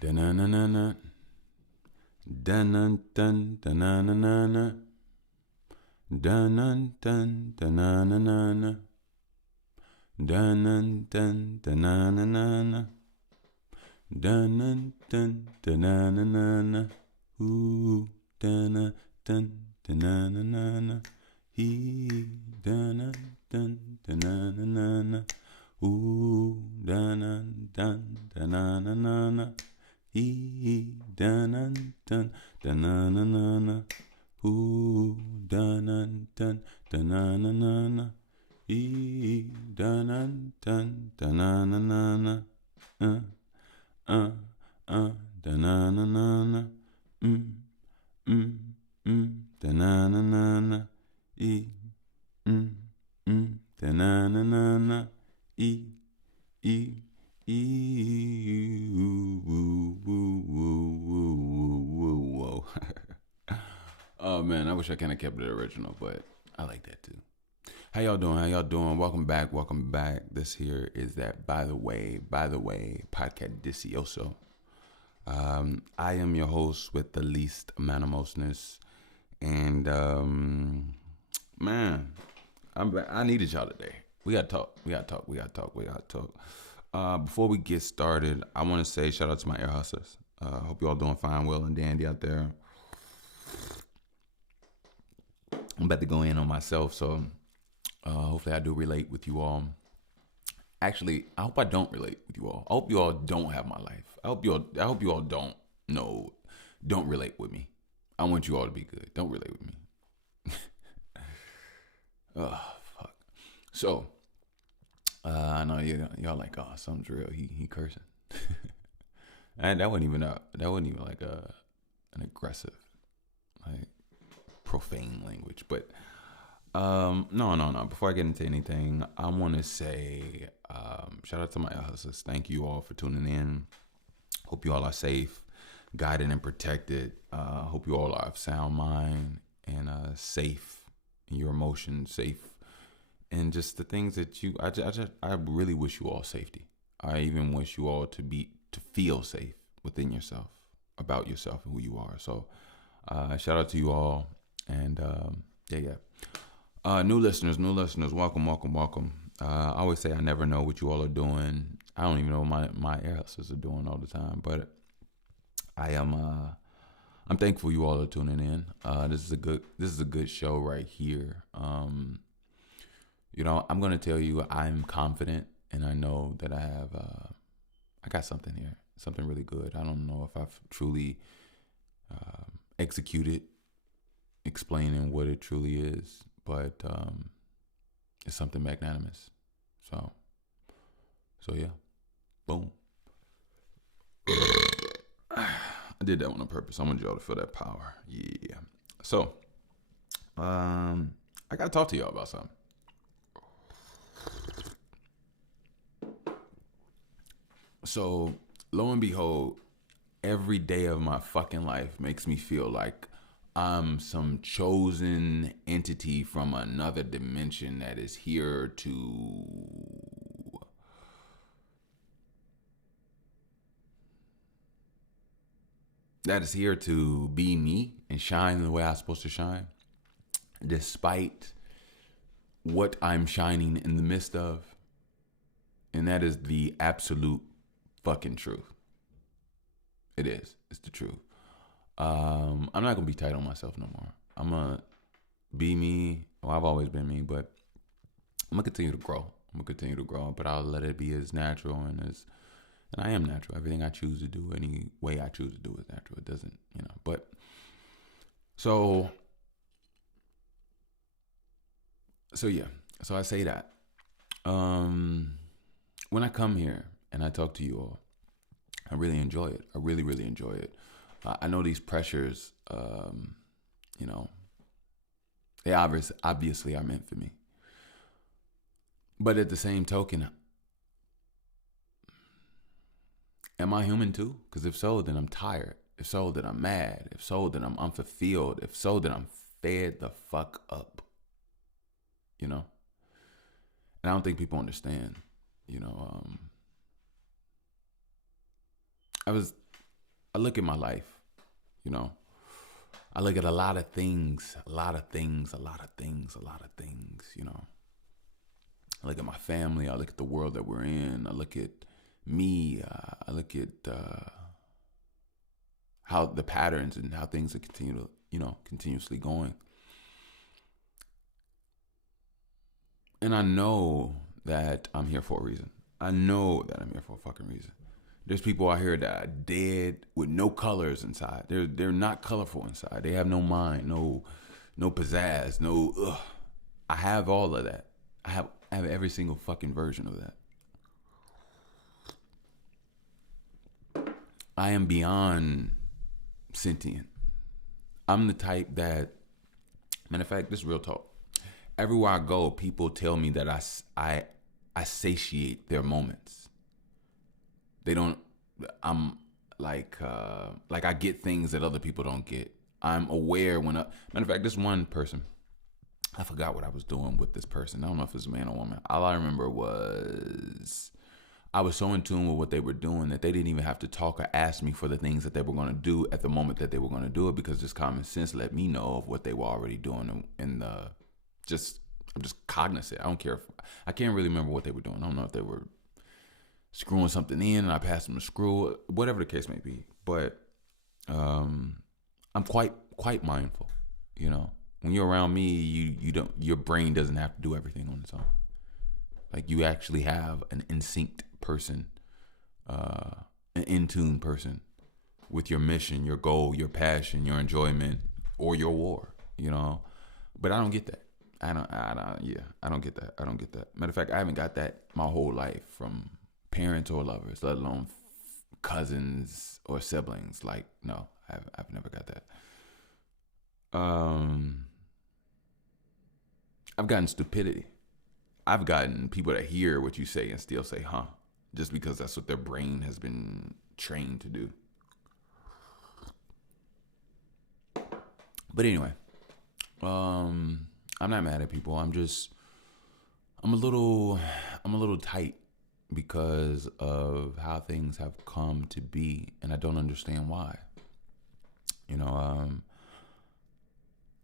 Da-na-na-na-na. Dun-dun-dun, da-na-na-na-na. Dun-dun-dun, da-na-na-na-na. Dun-dun-dun, da-na-na-na-na. Dun-dun-dun, da-na-na-na-na. Ooh, dun-dun-dun, da-na-na-na-na. Dun-dun-dun, da-na-na-na-na. Ooh, dun-dun-dun, da-na-na-na-na. Dun dun dun na na na na. Ooh, dun dun dun na na na na. Dun dun dun na na na na. Uh uh dun na na na na. Mm mm dun na na na na. Mm dun na na na na. E e. Whoa. Oh man, I wish I kind of kept it original, but I like that too. How y'all doing? Welcome back. This here is that by the way, podcast Delicioso. I am your host with the least amount of mostness, and man, I needed y'all today. We gotta talk. Before we get started, I want to say shout out to my air hustlers. Hope you all doing fine, well and dandy out there. I'm about to go in on myself, so hopefully I do relate with you all. Actually, I hope I don't relate with you all. I hope you all don't have my life. I hope you all don't relate with me. I want you all to be good. Don't relate with me. Oh fuck. So I know y'all like, oh, something's real. He cursing. And that wasn't even like an aggressive, like profane language. But no. Before I get into anything, I want to say shout out to my hustlers. Thank you all for tuning in. Hope you all are safe, guided, and protected. Hope you all are of sound mind and safe in your emotions, safe. And just the things that I really wish you all safety. I even wish you all to feel safe within yourself, about yourself and who you are. So, shout out to you all, and new listeners, welcome. I always say I never know what you all are doing. I don't even know what my air hustlers are doing all the time, but I am. I'm thankful you all are tuning in. This is a good show right here. I'm going to tell you I'm confident, and I know that I got something here, something really good. I don't know if I've truly executed explaining what it truly is, but it's something magnanimous. So yeah, boom. I did that one on purpose. I want y'all to feel that power. Yeah. So, I got to talk to y'all about something. So, lo and behold, every day of my fucking life makes me feel like I'm some chosen entity from another dimension that is here to be me and shine the way I'm supposed to shine, despite what I'm shining in the midst of. And that is the absolute fucking truth. It is. It's the truth. I'm not gonna be tight on myself no more. I'm gonna be me. Well, I've always been me, but I'm gonna continue to grow. But I'll let it be as natural and I am natural. Everything I choose to do, any way I choose to do is natural. It doesn't, but so yeah. So I say that. When I come here and I talk to you all, I really enjoy it. I really, really enjoy it. I know these pressures, they obviously are meant for me. But at the same token, am I human too? Because if so, then I'm tired. If so, then I'm mad. If so, then I'm unfulfilled. If so, then I'm fed the fuck up. And I don't think people understand. I was I look at my life, you know, I look at a lot of things, you know. I look at my family. I look at the world that we're in. I look at me. I look at how the patterns and how things are continuously going. And I know that I'm here for a reason. I know that I'm here for a fucking reason. There's people out here that are dead with no colors inside. They're not colorful inside. They have no mind, no pizzazz, no. Ugh. I have all of that. I have every single fucking version of that. I am beyond sentient. I'm the type that, matter of fact, this is real talk. Everywhere I go, people tell me that I satiate their moments. They don't. I'm like I get things that other people don't get. I'm aware matter of fact, this one person, I forgot what I was doing with this person. I don't know if it's a man or woman. All I remember was I was so in tune with what they were doing that they didn't even have to talk or ask me for the things that they were going to do at the moment that they were going to do it, because just common sense let me know of what they were already doing. I'm just cognizant. I don't care I can't really remember what they were doing. I don't know if they were screwing something in and I passed them a screw, whatever the case may be. But I'm quite mindful, you know. When you're around me, your brain doesn't have to do everything on its own. Like, you actually have an in-synced person, an in-tune person with your mission, your goal, your passion, your enjoyment, or your war, you know. But I don't get that. I don't get that. I don't get that. Matter of fact, I haven't got that my whole life from parents or lovers, let alone cousins or siblings. Like, no, I've never got that. I've gotten stupidity. I've gotten people that hear what you say and still say, huh, just because that's what their brain has been trained to do. But anyway, I'm not mad at people. I'm a little tight because of how things have come to be, and I don't understand why. You know,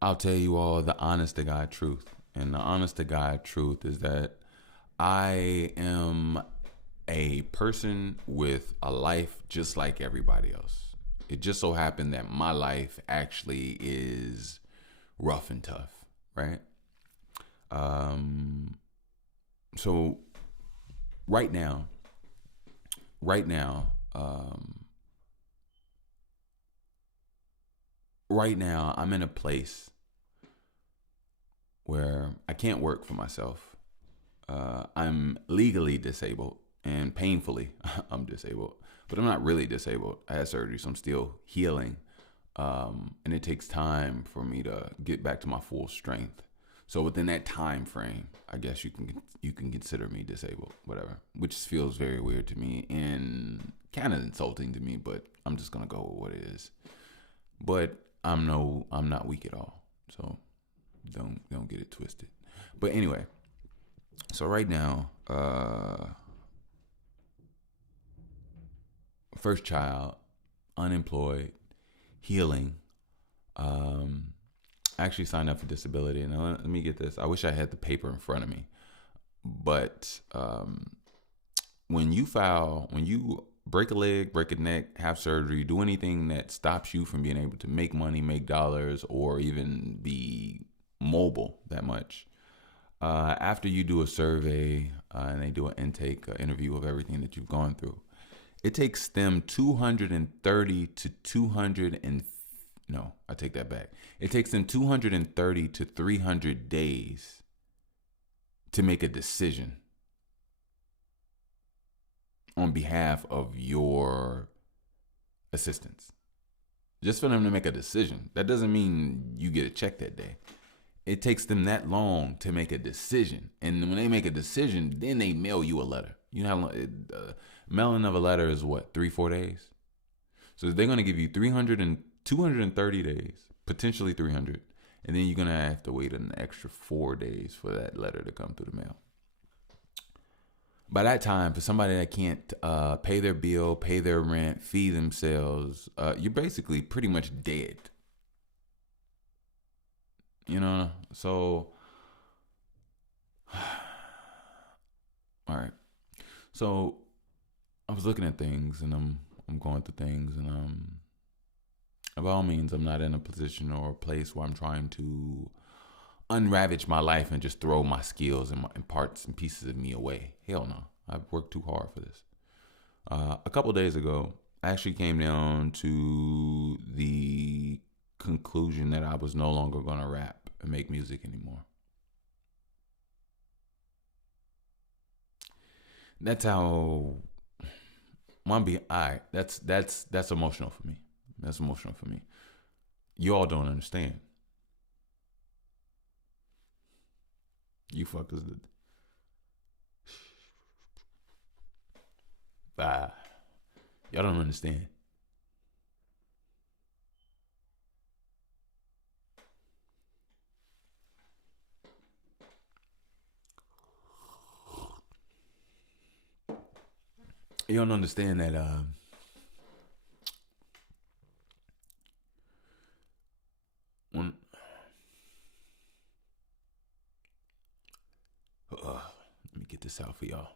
I'll tell you all the honest to God truth. And the honest to God truth is that I am a person with a life just like everybody else. It just so happened that my life actually is rough and tough, right? So right now, right now, I'm in a place where I can't work for myself. I'm legally disabled, and painfully I'm disabled, but I'm not really disabled. I had surgery, so I'm still healing. And it takes time for me to get back to my full strength. So within that time frame, I guess you can consider me disabled, whatever, which feels very weird to me and kind of insulting to me, but I'm just going to go with what it is. But I'm not weak at all. So don't get it twisted. But anyway, so right now, first child, unemployed, healing. I actually signed up for disability, and let me get this. I wish I had the paper in front of me, but when you break a leg, break a neck, have surgery, do anything that stops you from being able to make money, make dollars, or even be mobile that much, after you do a survey and they do an intake interview of everything that you've gone through, it takes them 230 to 200 and no, I take that back. It takes them 230 to 300 days to make a decision on behalf of your assistants. Just for them to make a decision. That doesn't mean you get a check that day. It takes them that long to make a decision. And when they make a decision, then they mail you a letter. You know how long, mailing of a letter is what, 3-4 days? So they're going to give you 230 days, potentially 300. And then you're going to have to wait an extra 4 days for that letter to come through the mail. By that time, for somebody that can't pay their bill, pay their rent, feed themselves, you're basically pretty much dead. You know? So, all right. So I was looking at things, and I'm going through things, and by all means, I'm not in a position or a place where I'm trying to unravage my life and just throw my skills and parts and pieces of me away. Hell no. I've worked too hard for this. A couple days ago, I actually came down to the conclusion that I was no longer going to rap and make music anymore. That's how one be. All right, that's emotional for me. That's emotional for me. You all don't understand. You fuckers, ah, y'all don't understand. You don't understand that. When let me get this out for y'all.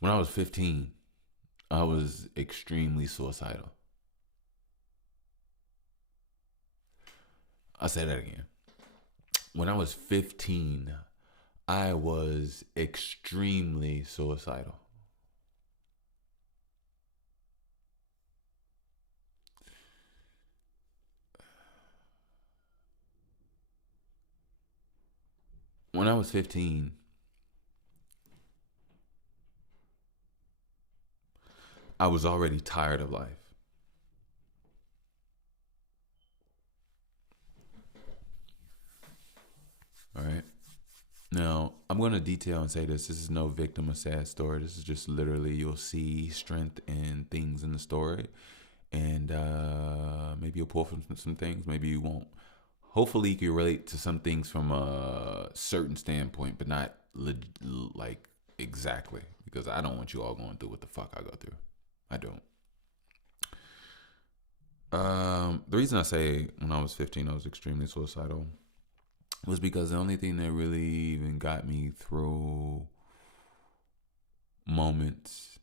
When I was 15, I was extremely suicidal. I'll say that again. When I was 15, I was extremely suicidal. When I was 15, I was already tired of life. All right. Now, I'm going to detail and say this. This is no victim or sad story. This is just literally you'll see strength in things in the story. And maybe you'll pull from some things. Maybe you won't. Hopefully, you can relate to some things from a certain standpoint, but not like exactly. Because I don't want you all going through what the fuck I go through. I don't. The reason I say when I was 15, I was extremely suicidal was because the only thing that really even got me through moments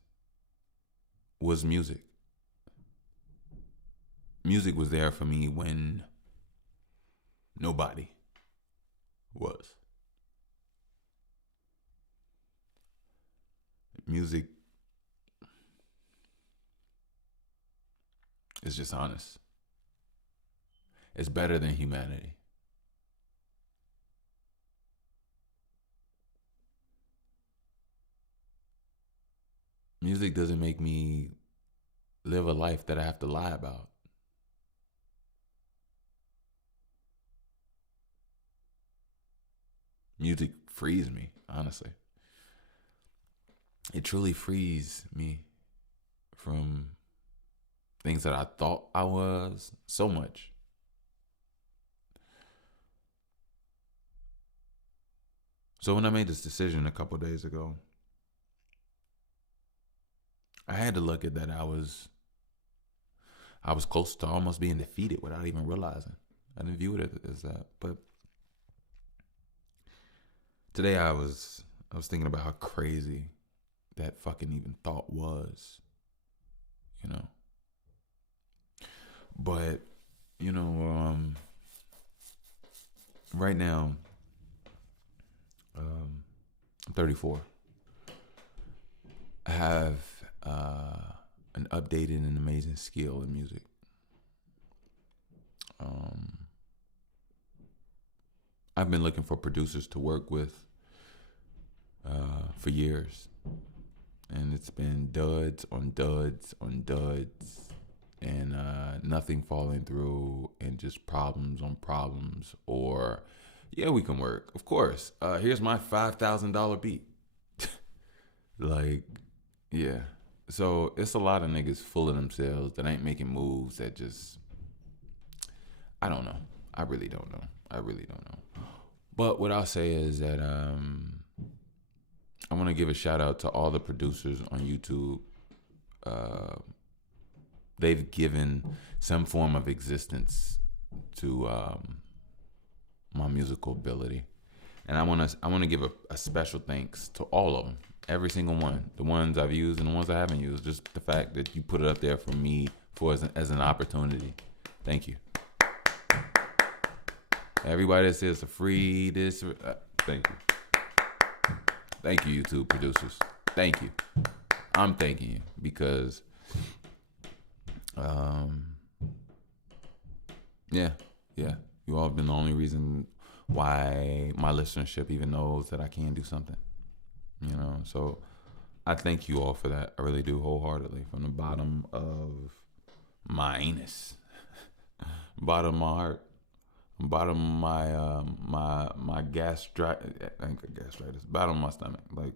was music. Music was there for me when nobody was. Music is just honest. It's better than humanity. Music doesn't make me live a life that I have to lie about. Music frees me, honestly. It truly frees me from things that I thought I was so much. So when I made this decision a couple days ago, I had to look at that I was close to almost being defeated without even realizing. I didn't view it as that. But today I was thinking about how crazy that fucking even thought was, you know. But, you know, right now, I'm 34. I have an updated and amazing skill in music. Um, I've been looking for producers to work with for years, and it's been duds on duds on duds, and nothing falling through, and just problems on problems. Or, yeah, we can work, of course. Here's my $5,000 beat. Like, yeah. So it's a lot of niggas full of themselves that ain't making moves that just, I don't know. I really don't know. I really don't know. But what I'll say is that I want to give a shout out to all the producers on YouTube. Uh, they've given some form of existence to my musical ability, and I want to give a special thanks to all of them, every single one, the ones I've used and the ones I haven't used. Just the fact that you put it up there for me for as an opportunity. Thank you. Everybody that says it's free this, thank you. Thank you, YouTube producers. Thank you. I'm thanking you because, yeah, you all have been the only reason why my listenership even knows that I can do something. So I thank you all for that. I really do, wholeheartedly, from the bottom of my anus, bottom of my heart, bottom of my gastritis, bottom of my stomach. Like,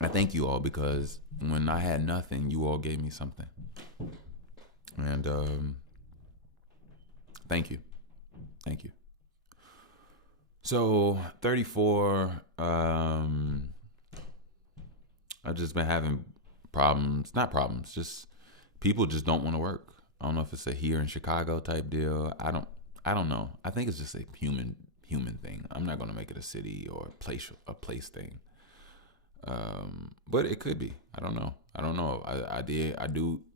I thank you all because when I had nothing, you all gave me something. And thank you. So 34, I've just been having problems, not problems, just people just don't want to work. I don't know if it's a here in Chicago type deal. I don't know. I think it's just a human thing. I'm not going to make it a city or a place thing. But it could be. I don't know.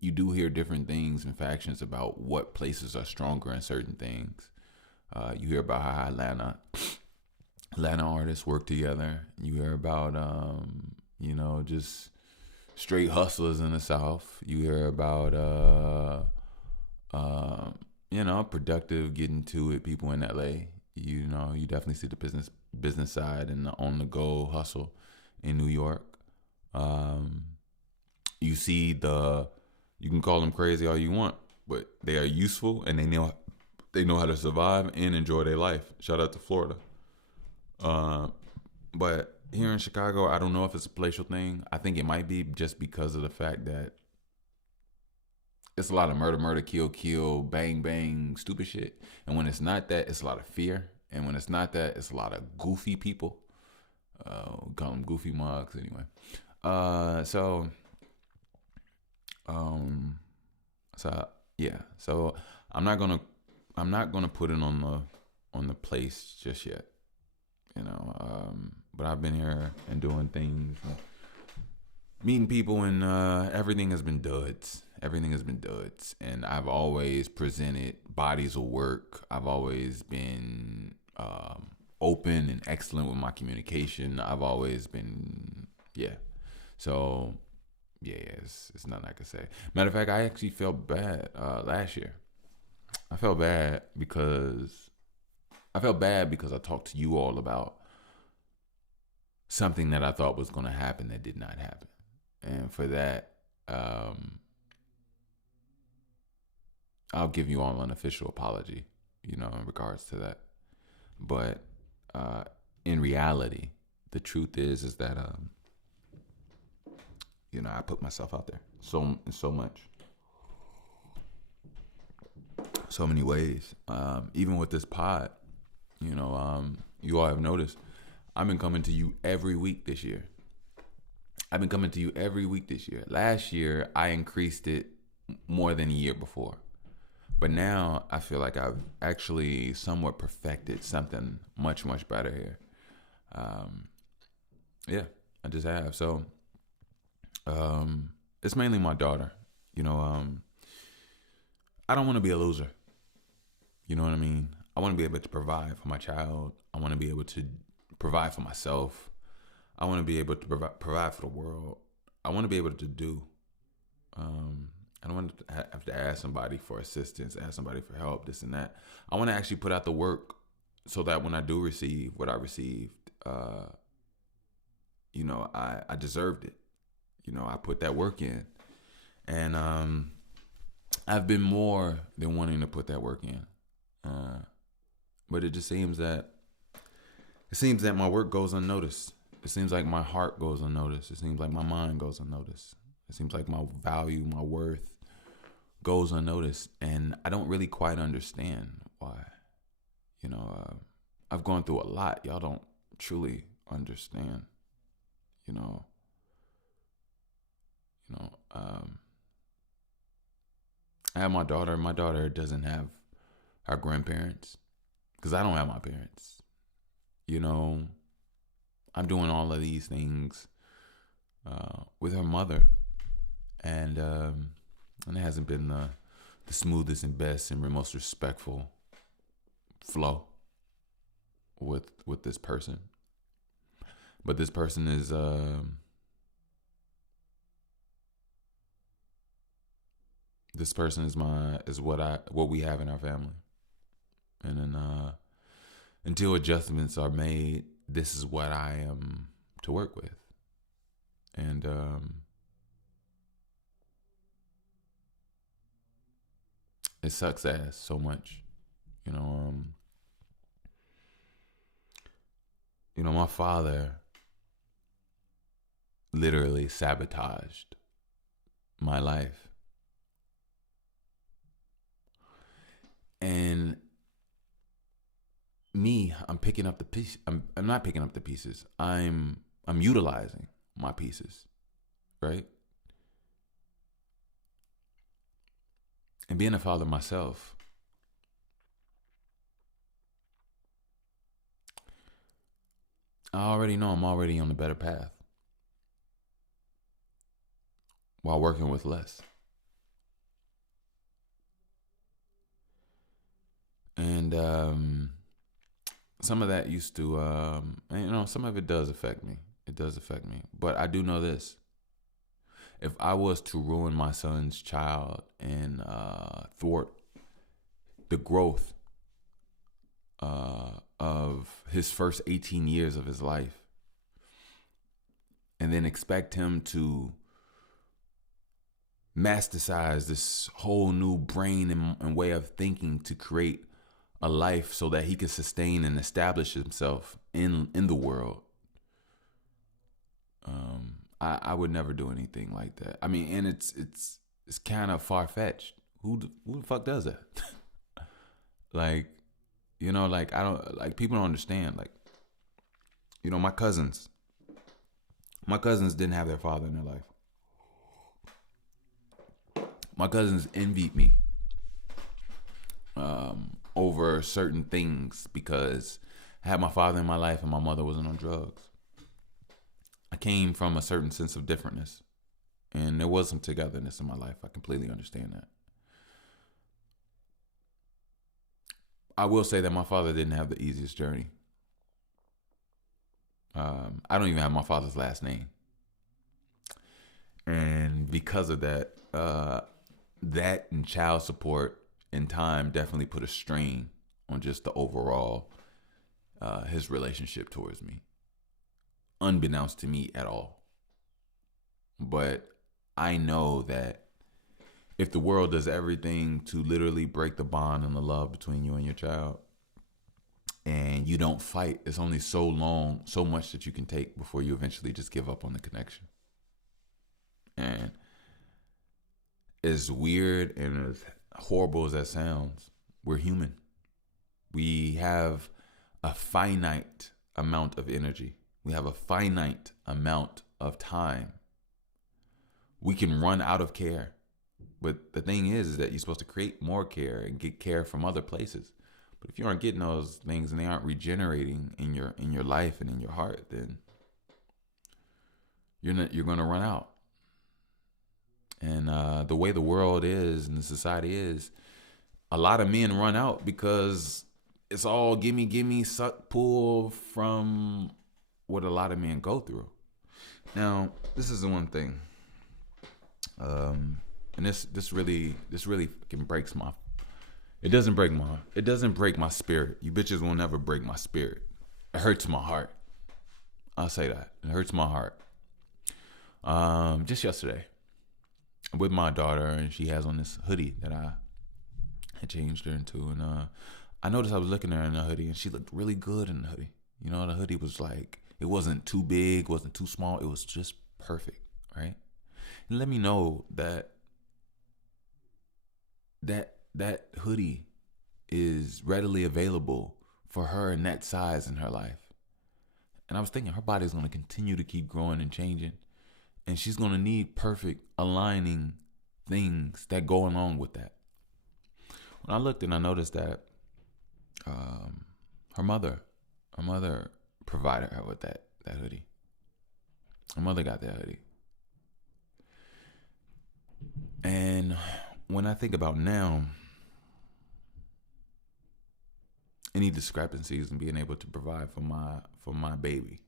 You do hear different things and factions about what places are stronger in certain things. You hear about how Atlanta artists work together. You hear about just straight hustlers in the South. You hear about productive, getting to it people in LA. You definitely see the business side and the on the go hustle in New York. You see you can call them crazy all you want, but they are useful and they know how to survive and enjoy their life. Shout out to Florida. But here in Chicago, I don't know if it's a palatial thing. I think it might be just because of the fact that it's a lot of murder, kill, bang, bang, stupid shit. And when it's not that, it's a lot of fear. And when it's not that, it's a lot of goofy people. We call them goofy mugs anyway. So I'm not gonna put it on the place just yet. But I've been here and doing things, meeting people, and everything has been duds. And I've always presented bodies of work. I've always been open and excellent with my communication. I've always been, So, it's nothing I can say. Matter of fact, I actually felt bad last year. I felt bad because I talked to you all about something that I thought was going to happen that did not happen. And for that, I'll give you all an official apology, in regards to that. But in reality, the truth is that I put myself out there so many ways. Even with this pod, you all have noticed I've been coming to you every week this year. Last year, I increased it more than a year before. But now I feel like I've actually somewhat perfected something much, much better here. I just have. So it's mainly my daughter. I don't want to be a loser. You know what I mean? I want to be able to provide for my child. I want to be able to provide for myself. I want to be able to provide for the world. I want to be able to do. I don't want to have to ask somebody for assistance, ask somebody for help, this and that. I want to actually put out the work so that when I do receive what I received, I deserved it. I put that work in. And I've been more than wanting to put that work in. But it just seems that my work goes unnoticed. It seems like my heart goes unnoticed. It seems like my mind goes unnoticed. It seems like my value, my worth goes unnoticed. And I don't really quite understand why. I've gone through a lot. Y'all don't truly understand. You know, you know. I have my daughter. My daughter doesn't have her grandparents because I don't have my parents. You know, I'm doing all of these things with her mother, and it hasn't been the smoothest and best and most respectful flow with this person. But this person is what we have in our family, and then until adjustments are made, this is what I am to work with, and it sucks ass so much, you know. My father literally sabotaged my life, and I'm picking up the piece. I'm not picking up the pieces. I'm utilizing my pieces, right? And being a father myself, I already know I'm already on a better path while working with less. And some of that used to, some of it does affect me. It does affect me. But I do know this. If I was to ruin my son's child and thwart the growth of his first 18 years of his life, and then expect him to masticize this whole new brain and way of thinking to create a life so that he can sustain and establish himself in the world, I would never do anything like that. I mean, and it's kind of far fetched. Who the fuck does that? Like, like I don't like people don't understand. Like, my cousins didn't have their father in their life. My cousins envied me over certain things because I had my father in my life and my mother wasn't on drugs. I came from a certain sense of differentness, and there was some togetherness in my life. I completely understand that. I will say that my father didn't have the easiest journey. I don't even have my father's last name. And because of that, that and child support in time definitely put a strain on just the overall his relationship towards me, unbeknownst to me at all. But I know that if the world does everything to literally break the bond and the love between you and your child, and you don't fight, it's only so much that you can take before you eventually just give up on the connection. And as weird and as horrible as that sounds, we're human. We have a finite amount of energy. We have a finite amount of time. We can run out of care. But the thing is that you're supposed to create more care and get care from other places. But if you aren't getting those things and they aren't regenerating in your life and in your heart, then you're going to run out. And the way the world is and the society is, a lot of men run out because it's all gimme, suck, pull from what a lot of men go through. Now, this is the one thing, and this really fucking breaks my. It doesn't break my spirit. You bitches will never break my spirit. It hurts my heart. I'll say that. It hurts my heart. Just yesterday, with my daughter, and she has on this hoodie that I had changed her into, and I noticed I was looking at her in the hoodie, and she looked really good in the hoodie. The hoodie was like, it wasn't too big, wasn't too small, it was just perfect, right? And let me know that hoodie is readily available for her in that size in her life. And I was thinking her body's going to continue to keep growing and changing. And she's going to need perfect aligning things that go along with that. When I looked and I noticed that um, her mother provided her with that hoodie. Her mother got that hoodie. And when I think about now, any discrepancies and being able to provide for my baby,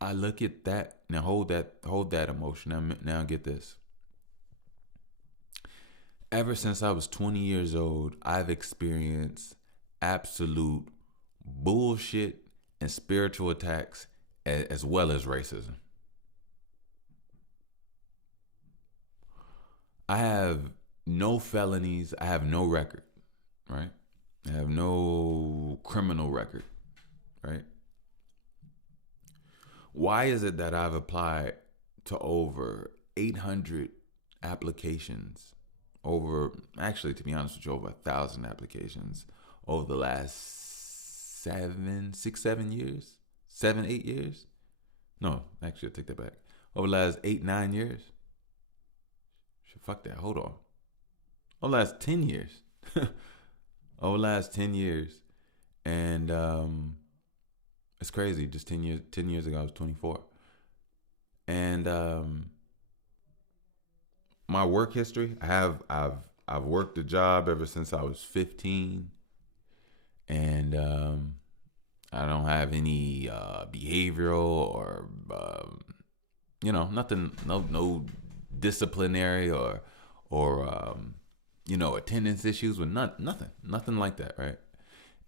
I look at that. Now hold that emotion. Now get this. Ever since I was 20 years old, I've experienced absolute bullshit and spiritual attacks as well as racism. I have no felonies. I have no record, right? I have no criminal record, right? Why is it that I've applied to over 800 applications, to be honest with you, over 1,000 applications over the last 7 years? 7, 8 years? No, actually, I take that back. Over the last 8, 9 years? Fuck that. Hold on. Over the last 10 years. Over the last 10 years. And it's crazy. Just 10 years ago, I was 24. And my work history, I've worked a job ever since I was 15. And I don't have any behavioral or nothing, no disciplinary or attendance issues with nothing like that, right?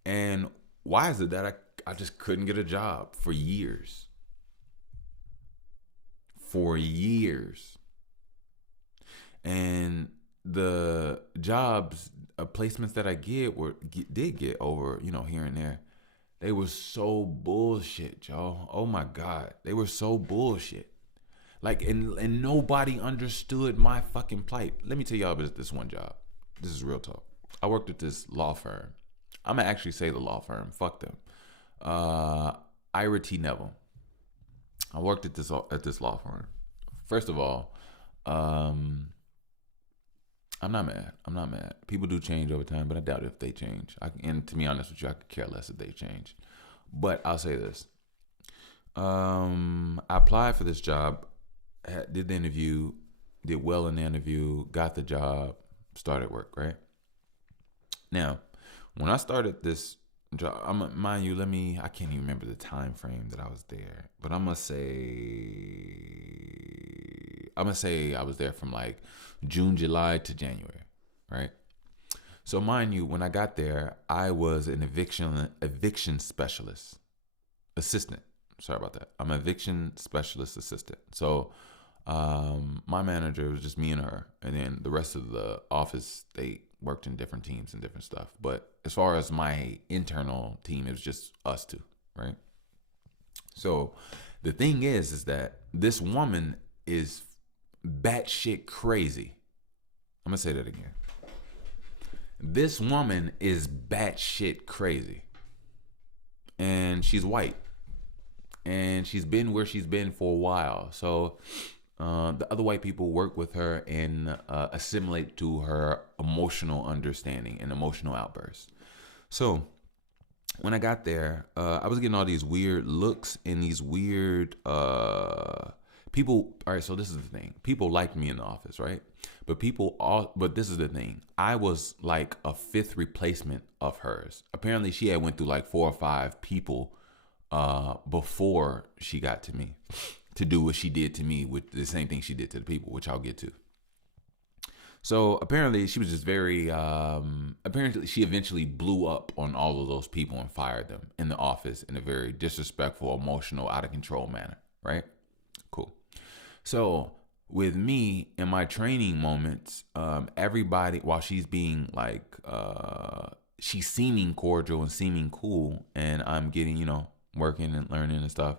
And why is it that I just couldn't get a job for years? And the jobs, placements that I did get over, here and there, they were so bullshit, y'all. Oh my God, they were so bullshit. Like, and nobody understood my fucking plight. Let me tell y'all about this one job. This is real talk. I worked at this law firm. I'm gonna actually say the law firm. Fuck them. Ira T. Neville. I worked at this law firm. First of all, I'm not mad. People do change over time, but I doubt if they change. And to be honest with you, I could care less if they change. But I'll say this. I applied for this job, did the interview, did well in the interview, got the job, started work, right? Now, when I started this job, mind you, I can't even remember the time frame that I was there, but I'm gonna say I was there from like June, July to January, right? So mind you, when I got there, I was an eviction specialist assistant. Sorry about that. I'm an eviction specialist assistant. So my manager was just me and her, and then the rest of the office, they worked in different teams and different stuff. But as far as my internal team, it was just us two, right? So the thing is that this woman is batshit crazy. I'm gonna say that again. This woman is batshit crazy, and she's white, and she's been where she's been for a while. So the other white people work with her and assimilate to her emotional understanding and emotional outbursts. So when I got there, I was getting all these weird looks and these weird people. All right, so this is the thing. People liked me in the office, right? But this is the thing. I was like a fifth replacement of hers. Apparently, she had went through like 4 or 5 people before she got to me to do what she did to me with the same thing she did to the people, which I'll get to. So apparently she was just very, apparently she eventually blew up on all of those people and fired them in the office in a very disrespectful, emotional, out of control manner, right? Cool. So with me in my training moments, everybody, while she's being like, she's seeming cordial and seeming cool, and I'm getting, working and learning and stuff,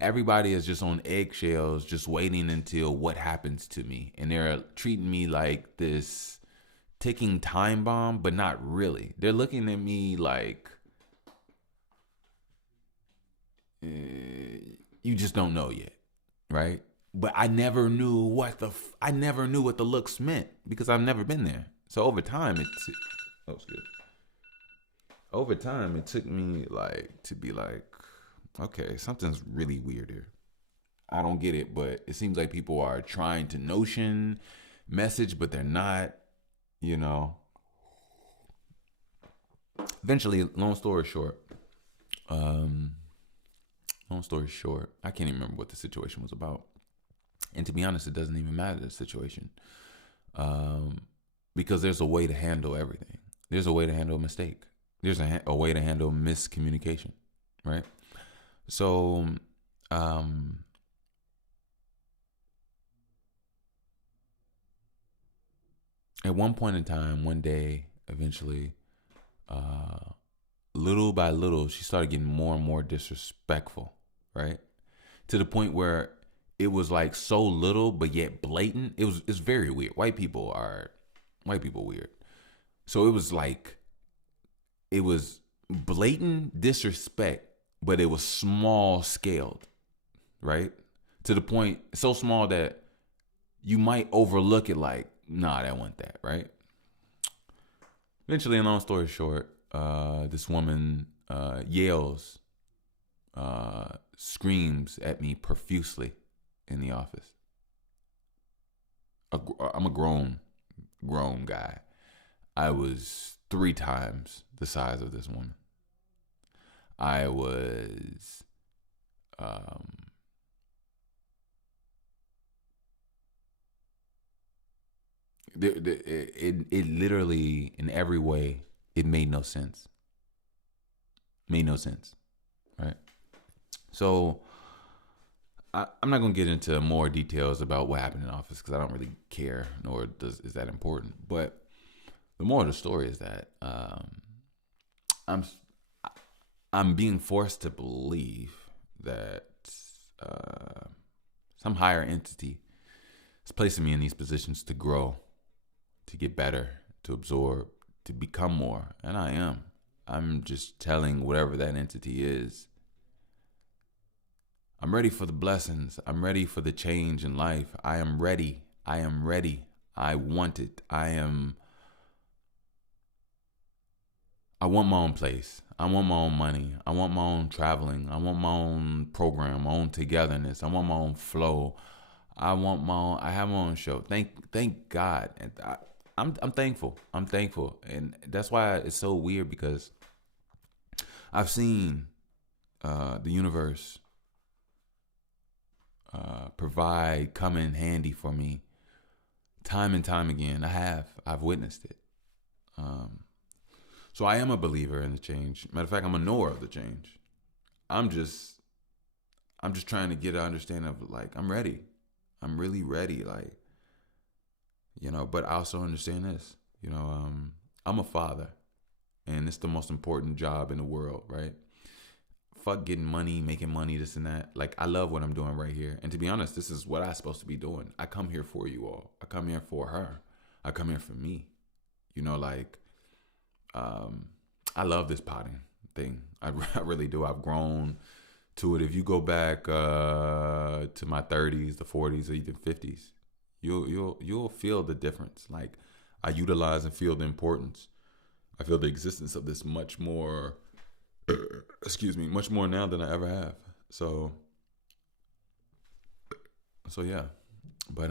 everybody is just on eggshells, just waiting until what happens to me. And they're treating me like this ticking time bomb, but not really. They're looking at me like, you just don't know yet, right? But I never knew what I never knew what the looks meant because I've never been there. So over time it took me like to be like, okay, something's really weird here. I don't get it, but it seems like people are trying to notion message, but they're not, you know. Eventually, um, long story short, I can't even remember what the situation was about. And to be honest, it doesn't even matter the situation. Um, because there's a way to handle everything. There's a way to handle a mistake. There's a way to handle miscommunication, right? So, um, at one point in time, one day, eventually, uh, little by little, she started getting more and more disrespectful, right? To the point where it was like so little, but yet blatant. It's very weird. White people weird. So it was like, it was blatant disrespect, but it was small scaled, right? To the point, so small that you might overlook it like, nah, that wasn't that, right? Eventually, long story short, this woman yells, screams at me profusely in the office. I'm a grown guy. I was 3 times the size of this woman. I was, it literally, in every way, it made no sense. Made no sense, right? So I'm not gonna get into more details about what happened in the office because I don't really care, nor is that important. But the moral of the story is that I'm I'm being forced to believe that some higher entity is placing me in these positions to grow, to get better, to absorb, to become more, and I am. I'm just telling whatever that entity is. I'm ready for the blessings. I'm ready for the change in life. I am ready. I am ready. I want it. I want my own place. I want my own money. I want my own traveling. I want my own program, my own togetherness. I want my own flow. I have my own show. Thank God. And I'm thankful. I'm thankful. And that's why it's so weird because I've seen the universe provide, come in handy for me time and time again. I've witnessed it. So I am a believer in the change. Matter of fact, I'm a knower of the change. I'm just trying to get an understanding of like, I'm ready. I'm really ready. Like, but I also understand this, I'm a father and it's the most important job in the world, right? Fuck getting money, making money, this and that. Like, I love what I'm doing right here. And to be honest, this is what I'm supposed to be doing. I come here for you all. I come here for her. I come here for me. I love this potting thing. I really do. I've grown to it. If you go back to my 30s, the 40s, or even 50s, you'll feel the difference. Like, I utilize and feel the importance. I feel the existence of this much more. Much more now than I ever have. So yeah, but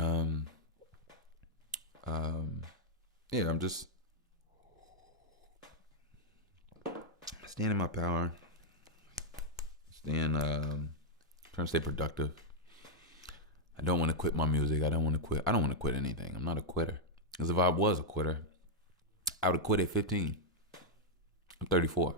yeah, I'm just staying in my power, trying to stay productive. I don't want to quit my music. I don't want to quit anything. I'm not a quitter. Because if I was a quitter, I would have quit at 15. I'm 34.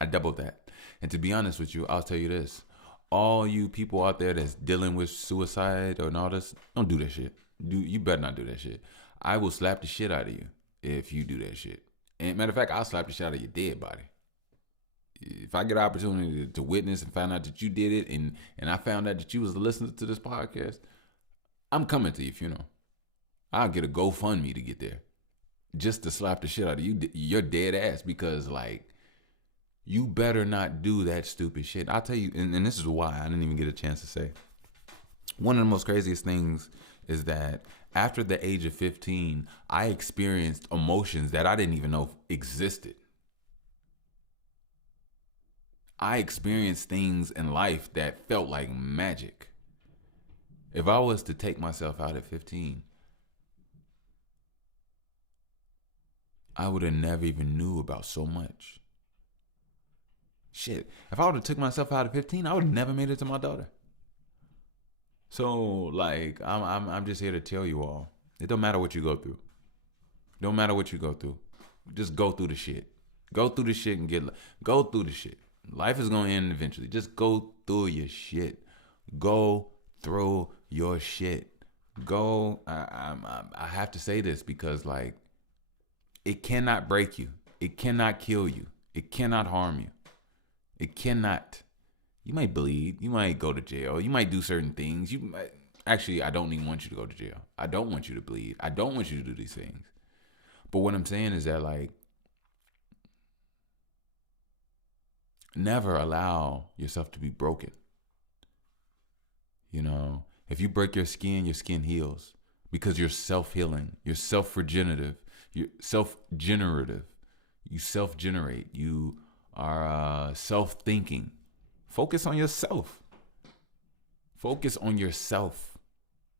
I doubled that. And to be honest with you, I'll tell you this. All you people out there that's dealing with suicide or all this, don't do that shit. You better not do that shit. I will slap the shit out of you if you do that shit. And matter of fact, I'll slap the shit out of your dead body. If I get an opportunity to witness and find out that you did it and I found out that you was listening to this podcast, I'm coming to your funeral. I'll get a GoFundMe to get there. just to slap the shit out of you, you're dead ass because like you better not do that stupid shit. I'll tell you, and this is why I didn't even get a chance to say. One of the most craziest things is that after the age of 15, I experienced emotions that I didn't even know existed. I experienced things in life that felt like magic. If I was to take myself out at 15, I would have never even knew about so much. Shit, if I would have took myself out at 15, I would have never made it to my daughter. So like, I'm just here to tell you all, it don't matter what you go through. Don't matter what you go through. Just go through the shit. Go through the shit and go through the shit. Life is gonna end eventually. Just go through your shit. Go through your shit. Go. I have to say this because like it cannot break you. It cannot kill you. It cannot harm you. It cannot. You might bleed. You might go to jail. You might do certain things. You might. Actually, I don't even want you to go to jail. I don't want you to bleed. I don't want you to do these things. But what I'm saying is that like never allow yourself to be broken. You know, if you break your skin heals because you're self-healing, you're self-regenerative, you're self-generative, you self-generate, you are self-thinking. Focus on yourself. Focus on yourself.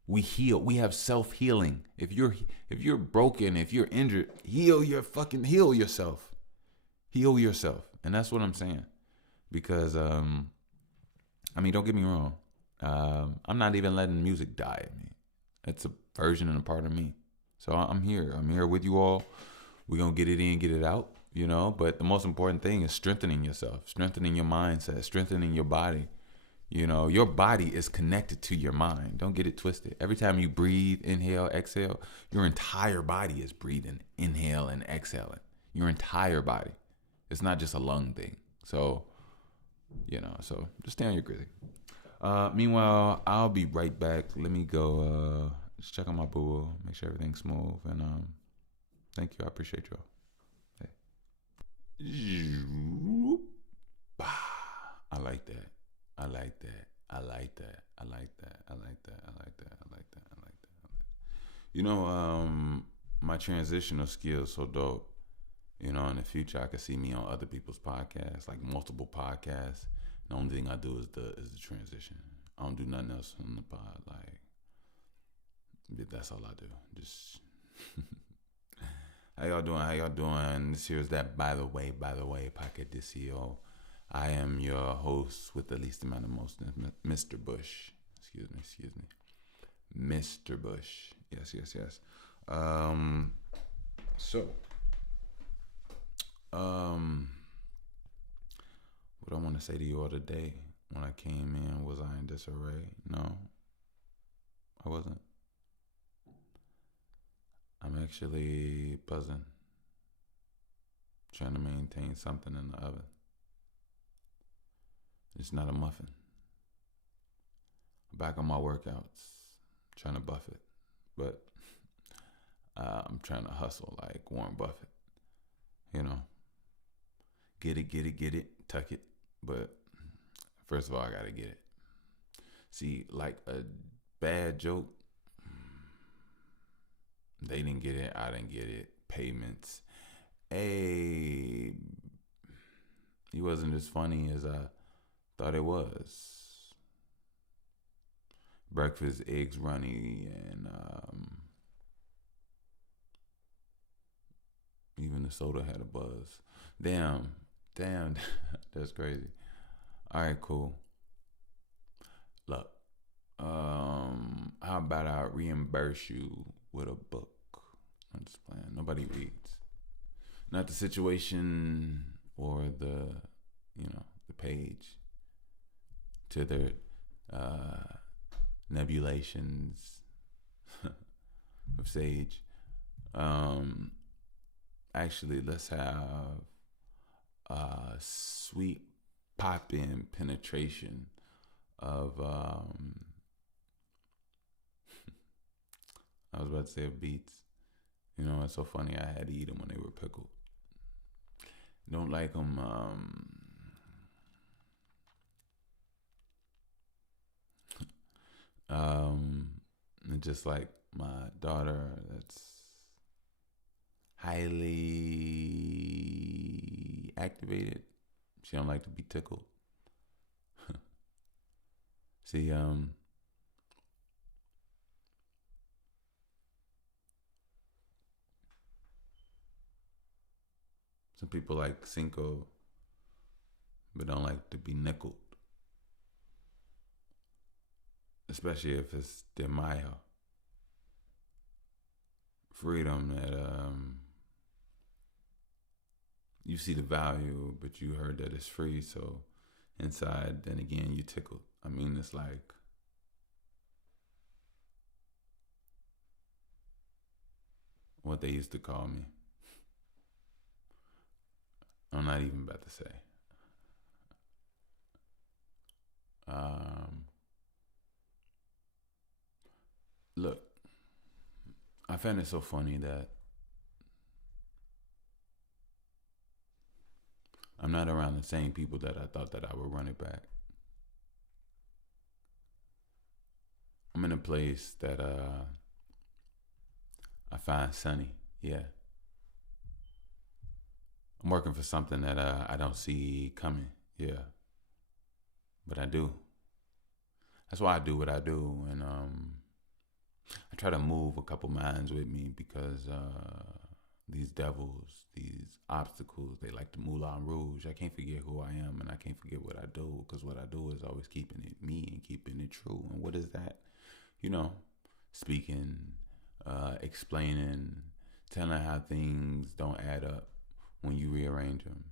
We heal. We have self-healing. If you're broken, if you're injured, heal yourself. Heal yourself. And that's what I'm saying. Because I mean, don't get me wrong. I'm not even letting music die in me. It's a version and a part of me. So I'm here. I'm here with you all. We're going to get it in, get it out, you know. But the most important thing is strengthening yourself, strengthening your mindset, strengthening your body. You know, your body is connected to your mind. Don't get it twisted. Every time you breathe, inhale, exhale, your entire body is breathing, inhale, and exhaling. Your entire body. It's not just a lung thing. So, you know, so just stay on your gritty. Meanwhile, I'll be right back. Let me go just check on my boo, make sure everything's smooth. And thank you. I appreciate y'all. Hey. I like that. I like that. I like that. I like that. I like that. I like that. I like that. I like that. I like that. You know, my transitional skills so dope. You know, in the future, I could see me on other people's podcasts, like multiple podcasts. The only thing I do is the transition. I don't do nothing else on the pod. Like, that's all I do. Just how y'all doing? How y'all doing? This here is that. By the way, Pocket DCO. I am your host with the least amount of most, Mr. Bush. Excuse me. Mr. Bush. Yes. What I want to say to you all today, when I came in, was I in disarray? No, I wasn't. I'm actually buzzing, trying to maintain something in the oven. It's not a muffin. Back on my workouts, trying to buff it, but I'm trying to hustle like Warren Buffett. You know, get it, tuck it. But first of all, I gotta get it. See, like a bad joke, they didn't get it, I didn't get it. Payments. Hey, he wasn't as funny as I thought it was. Breakfast, eggs runny, and even the soda had a buzz. Damn, that's crazy. All right, cool. Look, how about I reimburse you with a book? I'm just playing. Nobody reads. Not the situation or the page to their nebulations of sage. Actually, let's have sweet pop-in penetration of I was about to say of beats. You know, it's so funny. I had to eat them when they were pickled. Don't like them. Um, just like my daughter, that's highly activated. She don't like to be tickled. See, some people like Cinco, but don't like to be nickled, especially if it's de Mayo. Freedom that you see the value, but you heard that it's free, so inside, then again, you tickled. I mean, it's like what they used to call me. I'm not even about to say. Um, Look, I find it so funny that I'm not around the same people that I thought that I would run it back. I'm in a place that I find sunny. Yeah, I'm working for something that I don't see coming. Yeah, but I do. That's why I do what I do, and I try to move a couple minds with me because these devils, these obstacles, they like to Moulin Rouge. I can't forget who I am, and I can't forget what I do, because what I do is always keeping it me and keeping it true. And what is that? You know, speaking, explaining, telling how things don't add up when you rearrange them.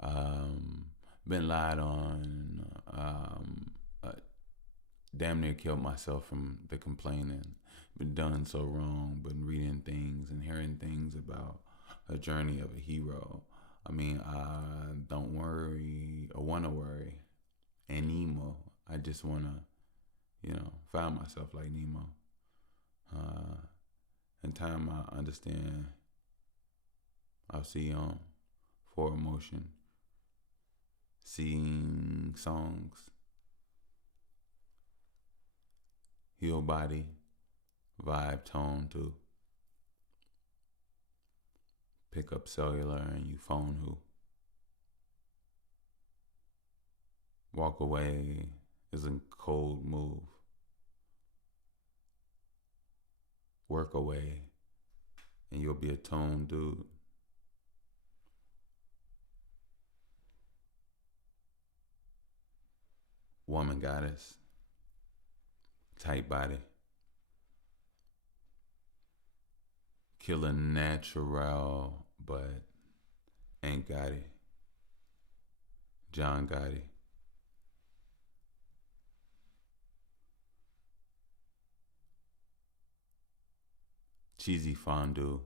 Um, been lied on. Uh, damn near killed myself from the complaining. Been done so wrong. Been reading things and hearing things about a journey of a hero. I mean, I don't worry or want to worry anymore. I just want to, find myself like Nemo. Uh, in time, I understand. I'll see for emotion, seeing songs, heal body, vibe tone too. Pick up cellular and you phone who. Walk away is a cold move. Work away and you'll be a tone dude. Woman goddess, tight body. Killer natural, but ain't Gotti. John Gotti. Cheesy fondue.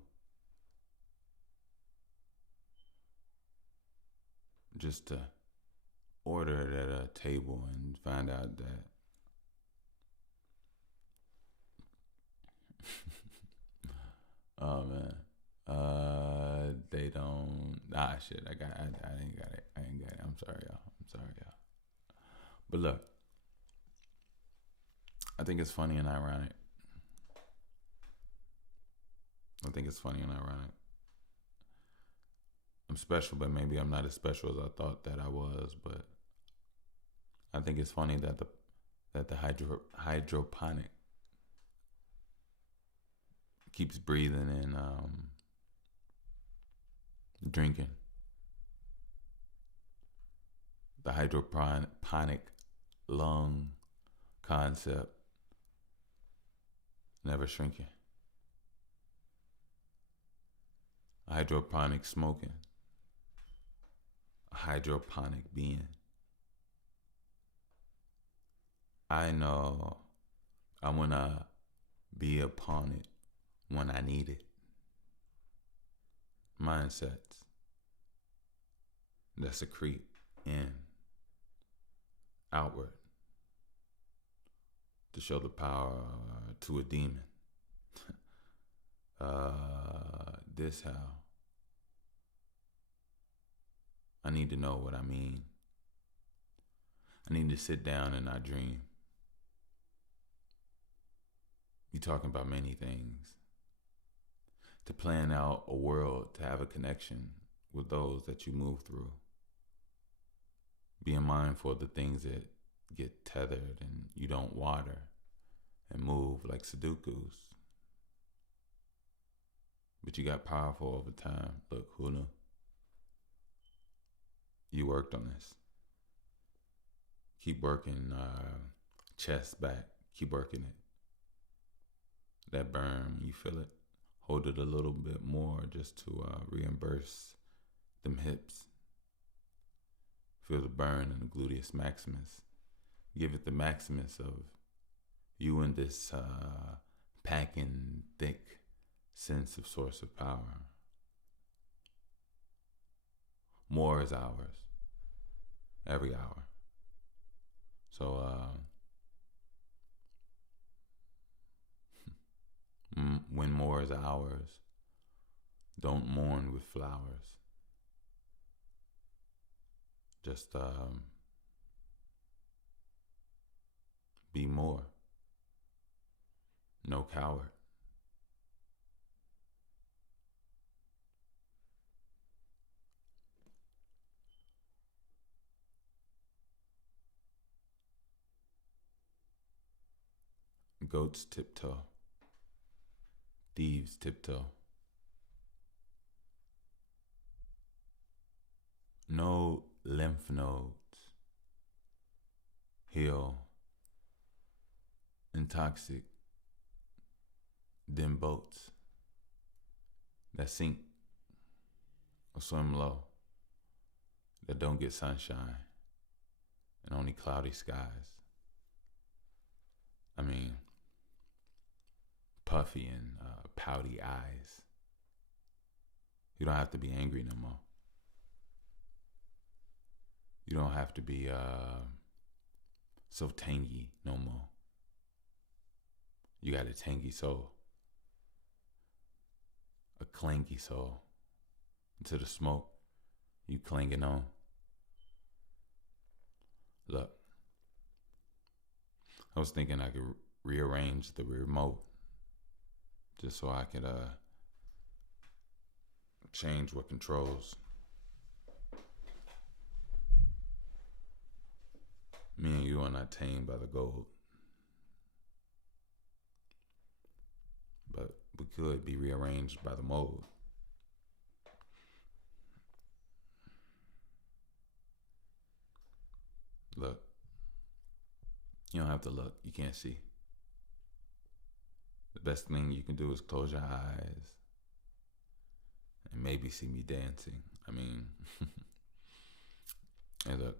Just to order it at a table and find out that oh man. They don't. Shit. I ain't got it. I ain't got it. I'm sorry, y'all. I'm sorry, y'all. But look, I think it's funny and ironic. I think it's funny and ironic. I'm special, but maybe I'm not as special as I thought that I was. But I think it's funny that the hydroponic keeps breathing and drinking. The hydroponic lung concept never shrinking. Hydroponic smoking. A hydroponic being. I know I want to be upon it when I need it. Mindsets that secrete in, outward, to show the power to a demon. this how. I need to know what I mean. I need to sit down and not dream. You're talking about many things. To plan out a world, to have a connection with those that you move through. Being mindful of the things that get tethered and you don't water and move like Sudokus. But you got powerful over time. Look, who knew? You worked on this. Keep working chest back. Keep working it. That burn, you feel it. Hold it a little bit more just to reimburse them hips. Feel the burn in the gluteus maximus. Give it the maximus of you in this packing thick sense of source of power. More is ours. Every hour. So when more is ours, don't mourn with flowers. Just be more. No coward. Goats tiptoe. Thieves tiptoe. No lymph nodes heal and toxic them boats that sink or swim low, that don't get sunshine and only cloudy skies. I mean, puffy and pouty eyes. You don't have to be angry no more. You don't have to be so tangy no more. You got a tangy soul, a clangy soul. Into the smoke, you clinging on. Look, I was thinking I could rearrange the remote just so I could change what controls. Me and you are not tamed by the gold. But we could be rearranged by the mode. Look. You don't have to look. You can't see. The best thing you can do is close your eyes and maybe see me dancing. I mean, hey, look.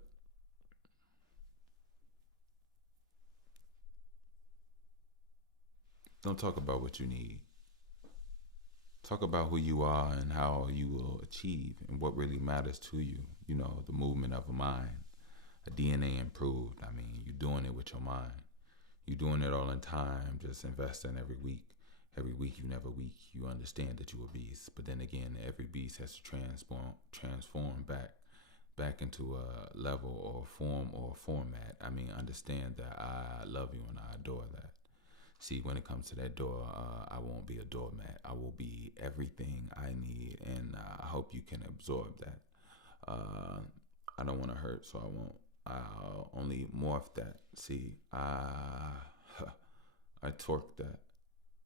Don't talk about what you need. Talk about who you are and how you will achieve and what really matters to you. You know, the movement of a mind, a DNA improved. I mean, you're doing it with your mind. You're doing it all in time, just investing every week. Every week you never weak. You understand that you're a beast. But then again, every beast has to transform back into a level or a form or a format. I mean, understand that I love you and I adore that. See, when it comes to that door, I won't be a doormat. I will be everything I need, and I hope you can absorb that. I don't want to hurt, so I won't. I'll only morph that. See, I torque that.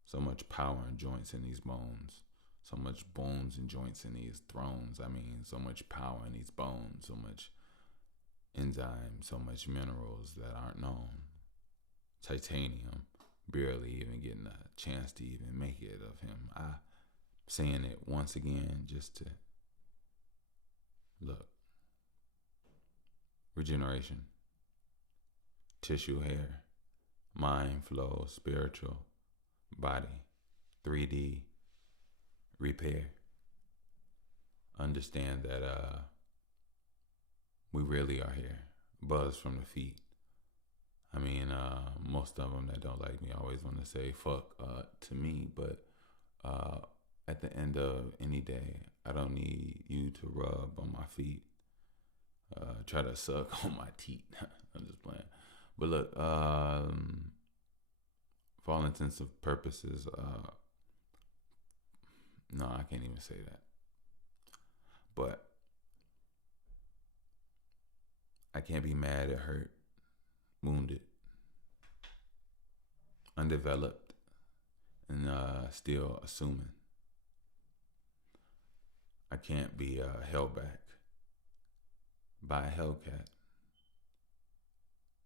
So much power and joints in these bones. So much bones and joints in these thrones. I mean, so much power in these bones. So much enzymes. So much minerals that aren't known. Titanium. Barely even getting a chance to even make it of him. I saying it once again just to look. Regeneration. Tissue, hair. Mind, flow, spiritual. Body. 3D. Repair. Understand that we really are here. Buzz from the feet. I mean, most of them that don't like me always want to say fuck to me, but at the end of any day, I don't need you to rub on my feet, try to suck on my teeth. I'm just playing. But look, for all intents and purposes, no, I can't even say that. But I can't be mad at hurt, wounded, undeveloped, and still assuming. I can't be held back by a Hellcat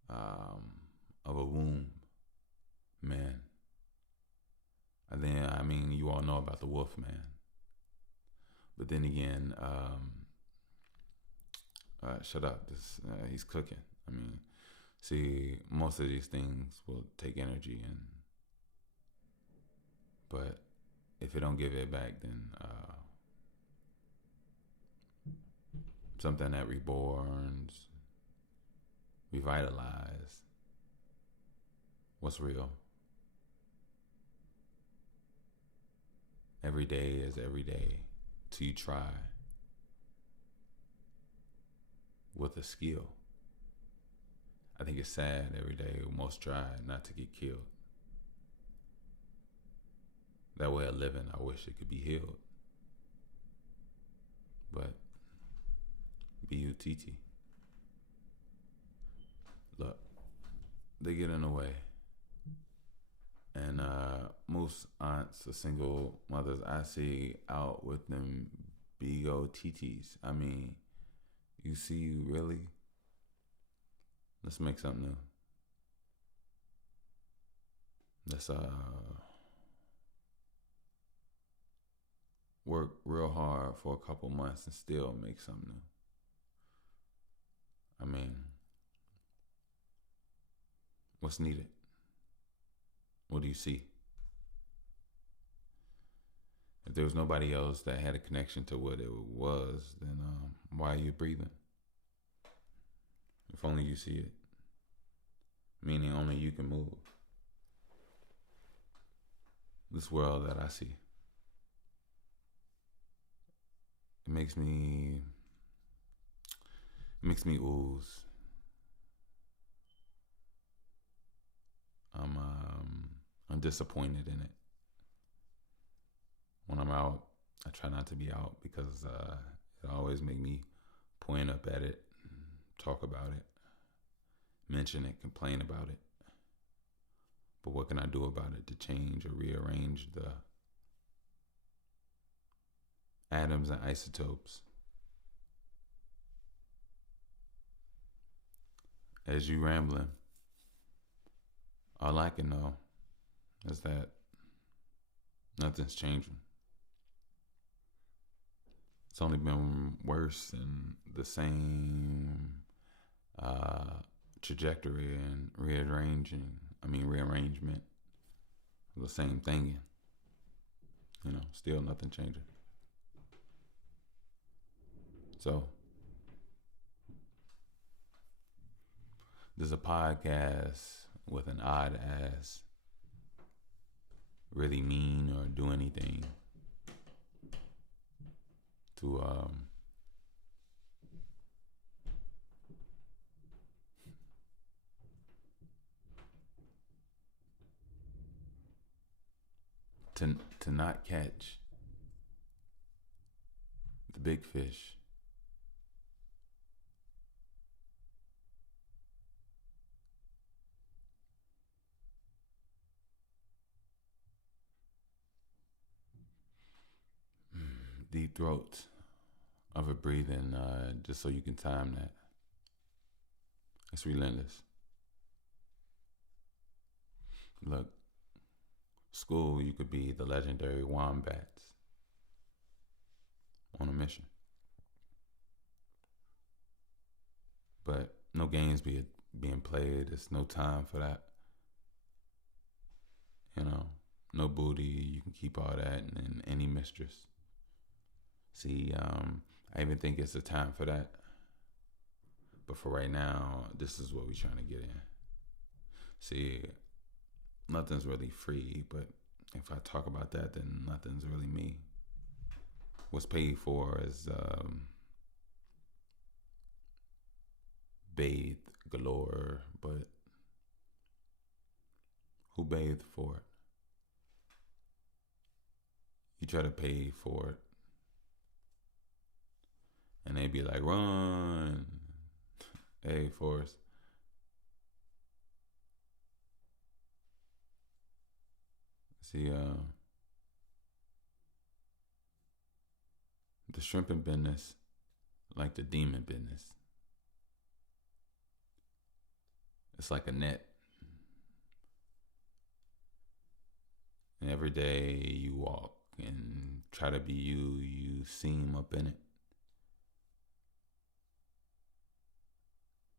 of a womb, man. And then, I mean, you all know about the wolf man. But then again, shut up. He's cooking. I mean, see, most of these things will take energy, but if it don't give it back, then something that reborns, revitalized. What's real? Every day is every day till you try with a skill. I think it's sad every day most try not to get killed. That way of living, I wish it could be healed. But B-U-T-T. Look, they get in the way. And most aunts or single mothers I see out with them big old TTs. I mean, you see, really? Let's make something new. Let's work real hard for a couple months and still make something new. I mean, what's needed? What do you see? If there was nobody else that had a connection to what it was, then why are you breathing? If only you see it. Meaning only you can move. This world that I see. It makes me ooze. I'm disappointed in it. When I'm out, I try not to be out because it always make me point up at it, talk about it, mention it, complain about it. But what can I do about it to change or rearrange the atoms and isotopes? As you rambling, all I can know is that nothing's changing. It's only been worse in the same trajectory and rearrangement of the same thing. Still nothing changing. So, there's a podcast with an odd ass really mean or do anything to to not catch the big fish. Deep throats of a breathing, just so you can time that. It's relentless. Look, school, you could be the legendary wombats on a mission. But no games being played. There's no time for that. No booty. You can keep all that and any mistress. See, I even think it's a time for that. But for right now, this is what we're trying to get in. See, nothing's really free, but if I talk about that, then nothing's really me. What's paid for is bathe galore, but who bathed for it? You try to pay for it, and they be like, "Run, hey, Forrest." See, the shrimping business, like the demon business, it's like a net. And every day you walk and try to be you, you seem up in it.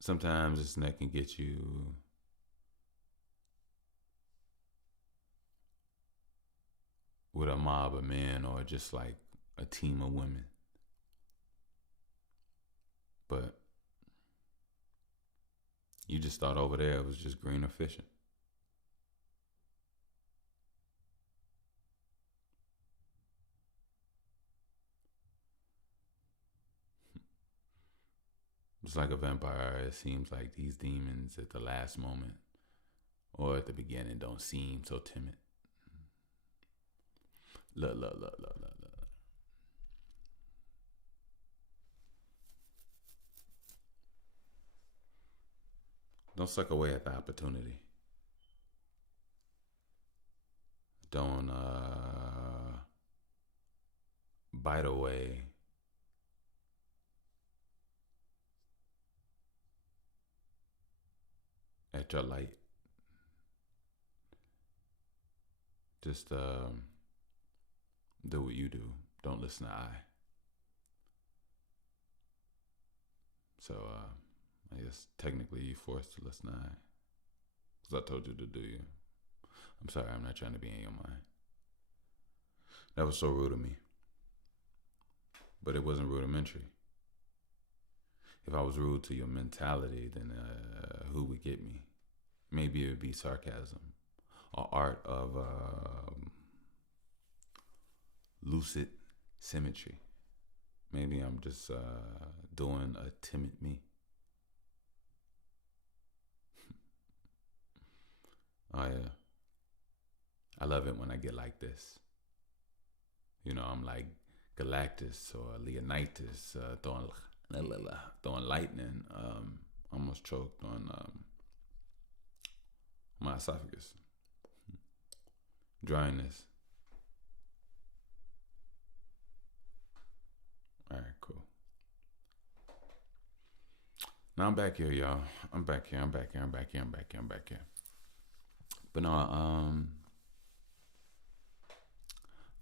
Sometimes this net can get you with a mob of men or just like a team of women. But you just thought over there it was just greener fishing. Just like a vampire, it seems like these demons at the last moment or at the beginning don't seem so timid. Look, look, look, look, look, look. Don't suck away at the opportunity. Don't bite away at your light. Just do what you do. Don't listen to I. So I guess technically you're forced to listen to I. Because I told you to do you. I'm sorry, I'm not trying to be in your mind. That was so rude of me. But it wasn't rudimentary. If I was rude to your mentality, then who would get me? Maybe it would be sarcasm or art of lucid symmetry. Maybe I'm just doing a timid me. Oh yeah, I love it when I get like this. You know, I'm like Galactus or Leonidas throwing lightning. Almost choked on my esophagus. Dryness. All right, cool. Now I'm back here, y'all. I'm back here. But no,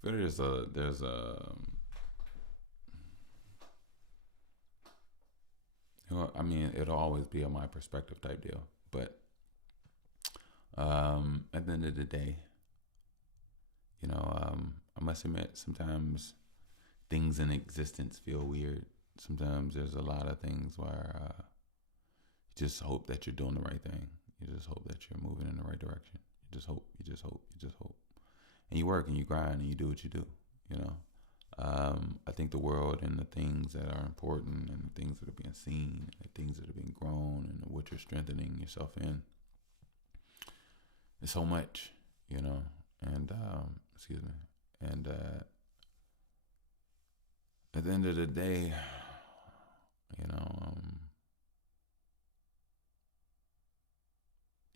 there's you know, I mean, it'll always be a my perspective type deal. But at the end of the day, you know, I must admit, sometimes things in existence feel weird. Sometimes there's a lot of things where you just hope that you're doing the right thing. You just hope that you're moving in the right direction. You just hope, and you work and you grind and you do what you do. You know, I think the world and the things that are important and the things that are being seen, and the things that are being grown, and what you're strengthening yourself in, is so much. You know, and excuse me, and at the end of the day, you know,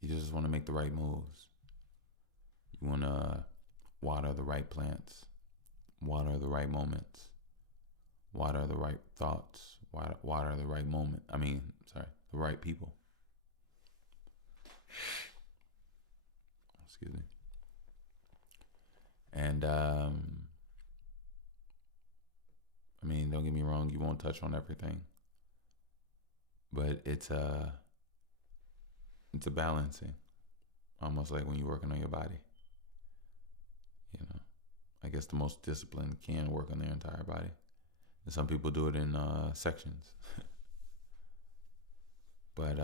you just want to make the right moves. You want to water the right plants, water the right moments, water the right thoughts, water the right moment. The right people. Excuse me. And don't get me wrong, you won't touch on everything, but it's a balancing, almost like when you're working on your body. You know, I guess the most disciplined can work on their entire body, and some people do it in sections. But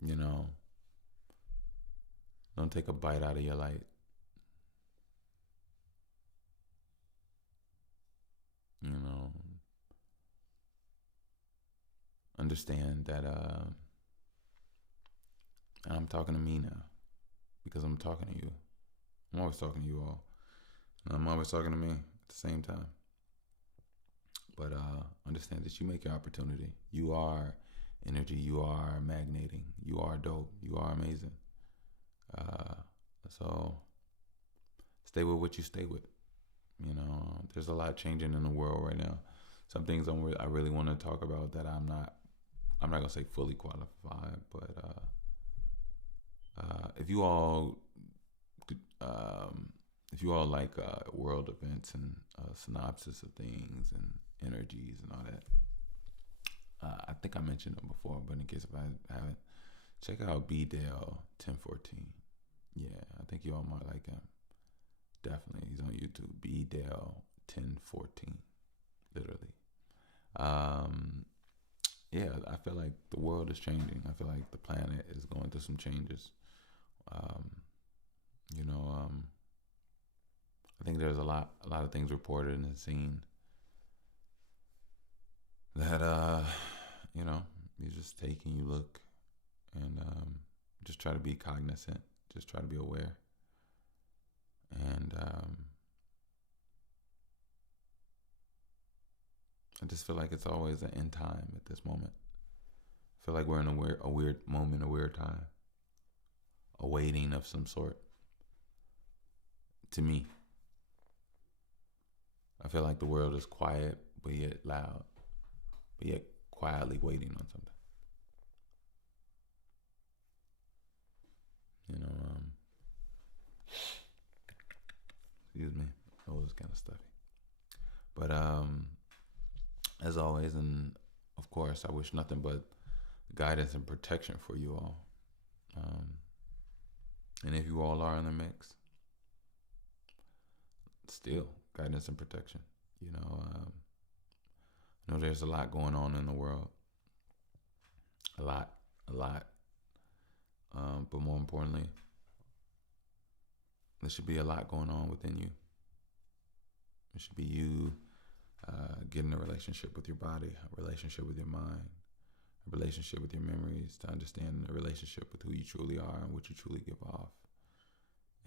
you know, don't take a bite out of your light. understand that, and I'm talking to me now because I'm talking to you. I'm always talking to you all. And I'm always talking to me at the same time. But understand that you make your opportunity. You are energy. You are magnating. You are dope. You are amazing. Uh, so stay with what you stay with. You know, there's a lot changing in the world right now. Some things I really want to talk about that I'm not gonna say fully qualified, but if you all um, if you all like world events and synopsis of things and energies and all that, I think I mentioned them before, but in case if I haven't, check out B Dale 1014. Yeah, I think you all might like him. Definitely, he's on YouTube. B Dale 1014, literally. Um, yeah, I feel like the world is changing. I feel like the planet is going through some changes. Um, you know, I think there's a lot of things reported and seen that you know, you just take and you look and just try to be cognizant, just try to be aware, and I just feel like it's always an end time at this moment. I feel like we're in a weird moment, a weird time, a waiting of some sort. To me, I feel like the world is quiet, but yet loud, but yet quietly waiting on something. You know, excuse me, oh, it's kind of stuffy. But as always, and of course, I wish nothing but guidance and protection for you all. Um, and if you all are in the mix, still guidance and protection. You know, I know there's a lot going on in the world, a lot, a lot. But more importantly, there should be a lot going on within you. It should be you getting a relationship with your body, a relationship with your mind, a relationship with your memories, to understand a relationship with who you truly are and what you truly give off,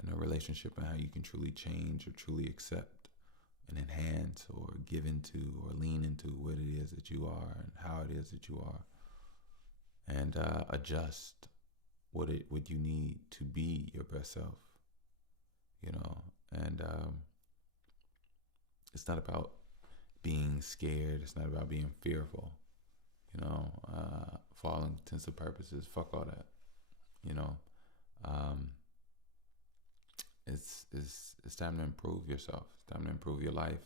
and a relationship and how you can truly change or truly accept and enhance or give into or lean into what it is that you are and how it is that you are, and adjust what you need to be your best self. You know, and it's not about being scared. It's not about being fearful. You know, for all intents and purposes, fuck all that. You know, um, it's time to improve yourself. It's time to improve your life.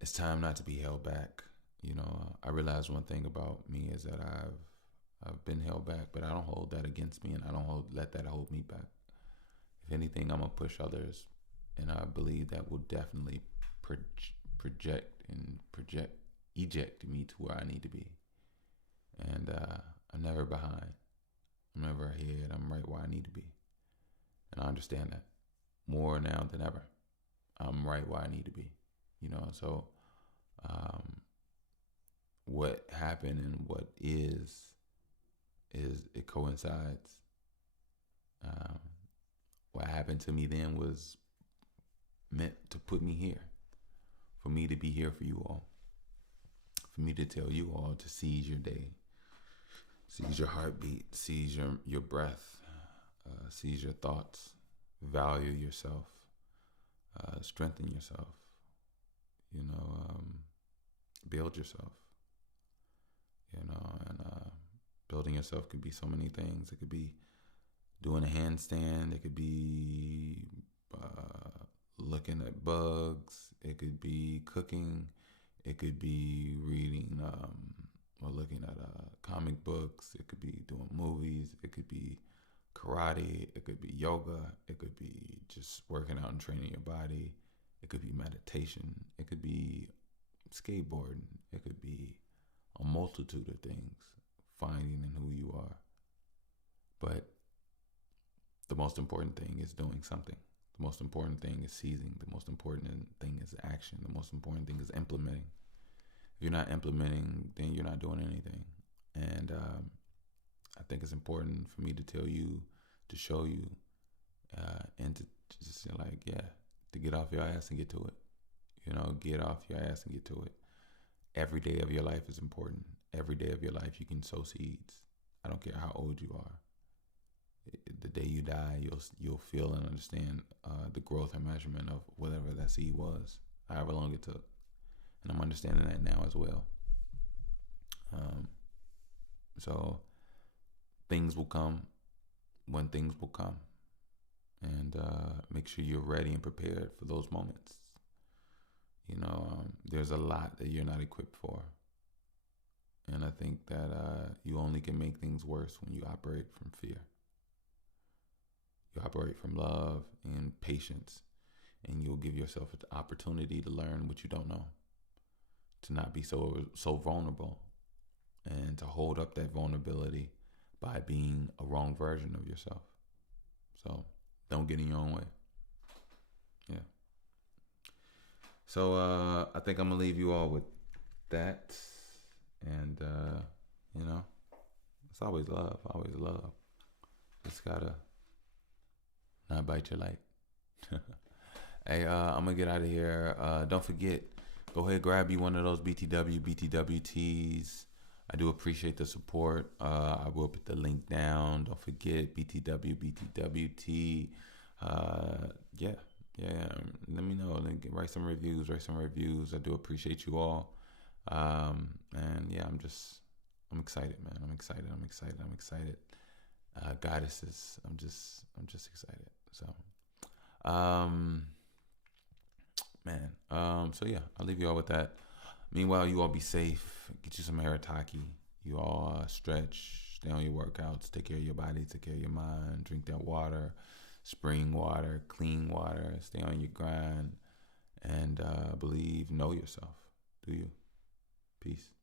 It's time not to be held back. You know, I realize one thing about me is that I've been held back, but I don't hold that against me, and I don't let that hold me back. If anything, I'm gonna push others, and I believe that will definitely eject me to where I need to be. And I'm never behind. I'm never ahead. I'm right where I need to be, and I understand that more now than ever. I'm right where I need to be. You know, so what happened and what is it coincides. What happened to me then was meant to put me here, for me to be here for you all, for me to tell you all to seize your day, seize your heartbeat, seize your breath, seize your thoughts, value yourself, strengthen yourself, you know, build yourself, you know, and building yourself could be so many things. It could be doing a handstand. It could be looking at bugs. It could be cooking. It could be reading or looking at comic books. It could be doing movies. It could be karate. It could be yoga. It could be just working out and training your body. It could be meditation. It could be skateboarding. It could be a multitude of things, finding in who you are. But the most important thing is doing something. The most important thing is seizing. The most important thing is action. The most important thing is implementing. If you're not implementing, then you're not doing anything. And I think it's important for me to tell you, to show you, and to just say like, yeah, to get off your ass and get to it. You know, get off your ass and get to it. Every day of your life is important. Every day of your life you can sow seeds. I don't care how old you are. The day you die, you'll feel and understand the growth and measurement of whatever that seed was, however long it took. And I'm understanding that now as well. So things will come when things will come, and make sure you're ready and prepared for those moments. There's a lot that you're not equipped for, and I think that you only can make things worse when you operate from fear. You operate from love and patience, and you'll give yourself an opportunity to learn what you don't know, to not be so vulnerable, and to hold up that vulnerability by being a wrong version of yourself. So don't get in your own way. Yeah. So I think I'm gonna leave you all with that, and it's always love, always love. Just gotta not bite your light. Hey, I'm gonna get out of here. Don't forget, go ahead, grab you one of those BTW tees. I do appreciate the support. I will put the link down. Don't forget BTW T. Yeah. Let me know. Write some reviews. I do appreciate you all. And yeah, I'm excited, man. I'm excited. Goddesses, I'm just excited. So, man. So yeah, I'll leave you all with that. Meanwhile, you all be safe. Get you some Harataki. You all stretch. Stay on your workouts. Take care of your body. Take care of your mind. Drink that water. Spring water. Clean water. Stay on your grind. And believe, know yourself. Do you? Peace.